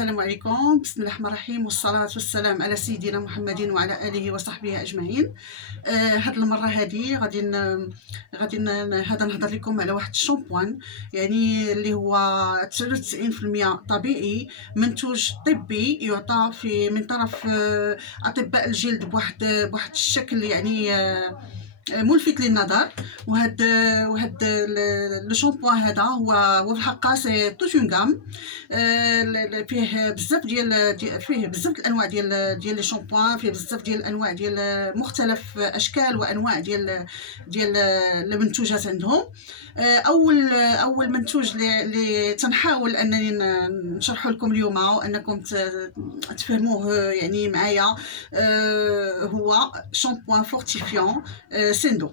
السلام عليكم. بسم الله الرحمن الرحيم، والصلاة والسلام على سيدنا محمد وعلى آله وصحبه أجمعين. هاد المرة هادي غادي نهضر لكم على واحد الشامبوان، يعني اللي هو 99% طبيعي، منتوج طبي يعطى من طرف أطباء الجلد بواحد الشكل يعني ملفت للنظر. وهاد لو شامبوان هذا هو في الحقيقه سي توت اون غام. فيه بزاف فيه بزاف الانواع ديال لي شامبوان، فيه بزاف ديال الانواع ديال مختلف اشكال وانواع ديال المنتوجات عندهم. اول منتوج اللي تنحاول انني نشرحه لكم اليوم وانكم تفهموه يعني معايا، هو شامبوان فورتيفيون سيندو.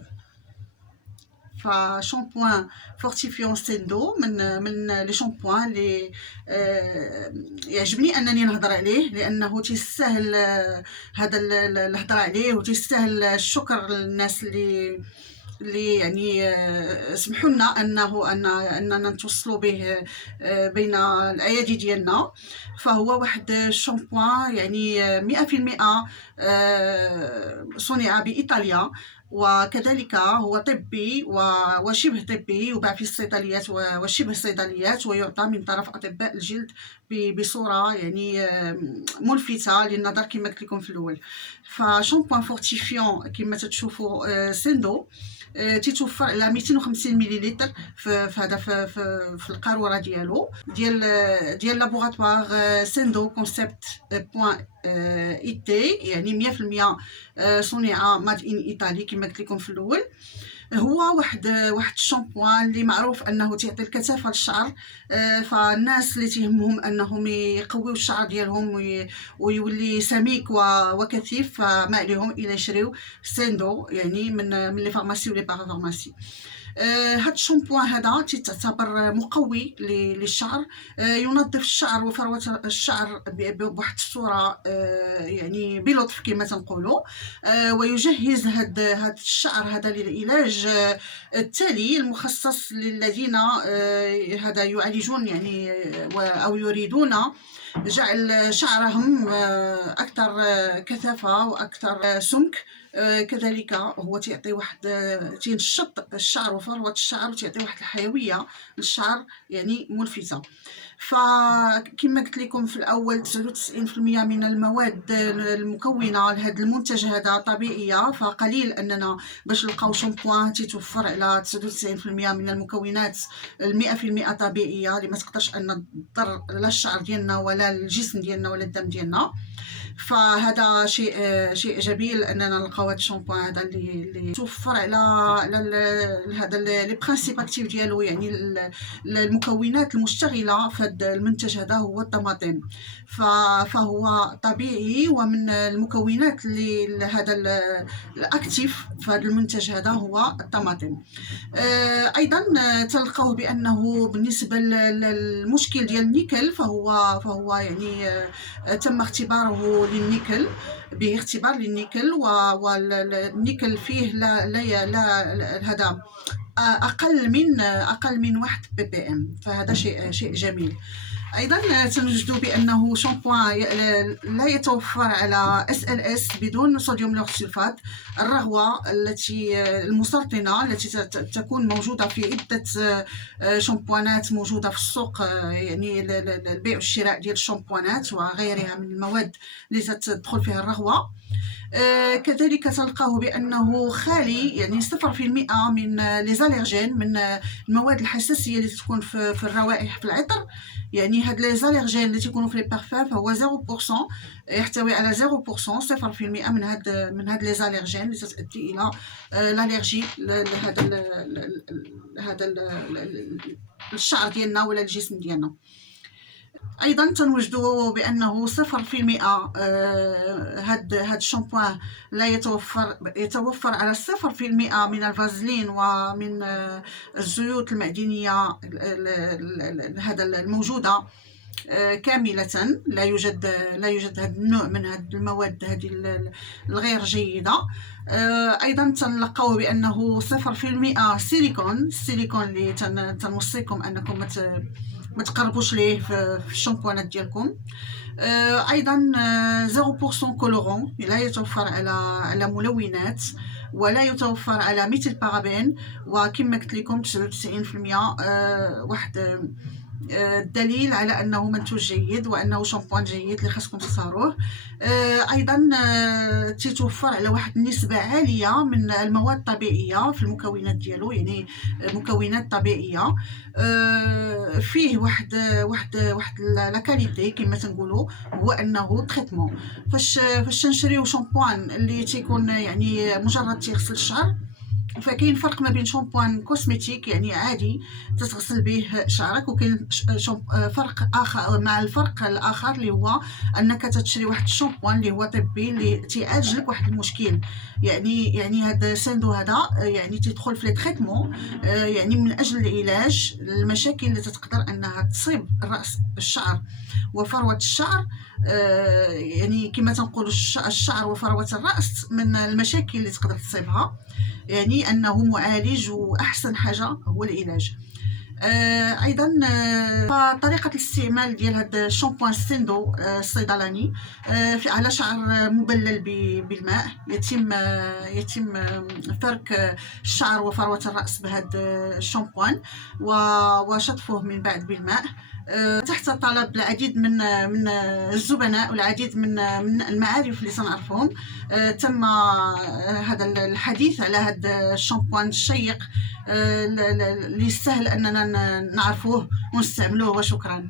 فشامبوان فورتيفيون سيندو من لي شامبوان اللي يعجبني انني نهضر عليه، لانه تيستاهل هذا الهضره عليه، وتيستاهل الشكر للناس اللي يعني سمحوا لنا اننا نتوصلوا به بين الايادي ديالنا. فهو واحد الشامبوان يعني 100% صنع بايطاليا، وكذلك هو طبي وشبه طبي، يباع في الصيدليات وشبه الصيدليات، ويعطى من طرف اطباء الجلد بصوره يعني ملفته للنظر كما قلت لكم في الاول. فشامبوان فورتيفيون كما تشوفوا سيندو تيتوفر على 250 مليلتر في هذا في القاروره ديال لابوغاتوار سيندو كونسيبت بوان اي تي، يعني 100% صنع ماد ان ايطالي كما قلت لكم في الاول. هو واحد الشامبوان اللي معروف انه تعطي الكثافه للشعر. فالناس اللي تهمهم انهم يقويوا الشعر ديالهم ويولي سميك وكثيف، فما عليهم الا يشريو سيندو يعني من لي فارماسي ولي بارافارماسي. هاد الشامبوان هذا تعتبر مقوي للشعر، ينظف الشعر وفروة الشعر بواحد الصورة يعني بلطف كما تنقولوا، ويجهز هاد الشعر هذا للعلاج التالي المخصص للذين هذا يعالجون يعني أو يريدون جعل شعرهم أكثر كثافة وأكثر سمك. كذلك هو تعطي واحد تينشط الشعر وفروة الشعر، وتعطي واحد الحيوية للشعر يعني ملفتة. فكما قلت لكم في الاول 99% من المواد المكونه لهذا المنتج هذا طبيعيه، فقليل اننا باش نلقاو شامبوان تيتوفر على 99% من المكونات 100% طبيعيه اللي ما تقدرش ان تضر لا الشعر ديالنا ولا الجسم ديالنا ولا الدم ديالنا. فهذا شيء جميل اننا نلقاو هذا الشامبوان هذا اللي توفر على هذا لي برينسيپ اكتيف ديالو، يعني المكونات المشتغله في هذا المنتج هذا هو الطماطم. فهو طبيعي، ومن المكونات اللي هذا الاكتيف في هذا المنتج هذا هو الطماطم. ايضا تلقاوه بانه بالنسبه للمشكل ديال النيكل، فهو يعني تم اختباره للنيكل باختبار للنيكل، والنيكل فيه لا هذا اقل من 1 ppm، فهذا شيء جميل. ايضا تنوجدوا بانه شامبوان لا يتوفر على SLS بدون صوديوم لوغسيلفات، الرغوه المسرطنه التي تكون موجوده في عده شامبوانات موجوده في السوق، يعني البيع والشراء ديال الشامبوانات وغيرها من المواد اللي تدخل فيها الرغوه. كذلك تلقاه بانه خالي يعني 0% من لي زاليرجين، من المواد الحساسيه اللي تكون في الروائح في العطر. يعني هاد لي زاليرجين اللي تيكونوا في لي بارفان فهو 0%، يحتوي على 0% من هاد لي زاليرجين اللي تؤدي الى الالرجي لهذا الشعر ديالنا ولا الجسم ديالنا. ايضا تنوجدوا بانه 0% هاد الشامبوان لا يتوفر على 0% من الفازلين ومن الزيوت المعدنيه هذا الموجوده كامله. لا يوجد هذا النوع من هذه المواد هذه الغير جيده. ايضا تنلقاو بانه 0% السيليكون اللي تنوصيكم انكم ما تقربوش ليه في الشامبوانات ديالكم. أيضا 0% كولورون، لا يتوفر على ملونات، ولا يتوفر على ميثيل بارابين، وكما قلت لكم 99% واحد الدليل على انه منتوج جيد وانه شامبوان جيد اللي خاصكم تختاروه. ايضا تيتوفر على واحد النسبه عاليه من المواد الطبيعيه في المكونات ديالو، يعني مكونات طبيعيه. فيه واحد لا كاليتي كما تنقولوا، هو انه تريتمون. فاش نشريو شامبوان اللي تيكون يعني مجرد تيغسل الشعر، فكاين فرق ما بين شامبوان كوسميتيك يعني عادي تتغسل به شعرك، وكاين فرق اخر مع الفرق الاخر اللي هو انك تشري واحد الشامبوان اللي هو طبي اللي تيعالج لك واحد المشكل. يعني هذا ساندو هذا يعني تيدخل في لي تريتمون يعني من اجل العلاج المشاكل اللي تقدر انها تصيب الراس، الشعر وفروه الشعر. يعني كما تنقولوا الشعر وفروه الراس من المشاكل اللي تقدر تصيبها، يعني انه معالج واحسن حاجه هو العلاج. ايضا طريقه الاستعمال ديال هذا الشامبوان سيندو الصيدلاني على شعر مبلل بالماء. يتم فرك الشعر وفروه الراس بهذا الشامبوان وشطفه من بعد بالماء تحت طلب العديد من الزبناء والعديد من المعارف اللي سنعرفهم. تم هذا الحديث على هذا الشامبوان الشيق اللي سهل اننا نعرفوه ونستعملوه. وشكرا.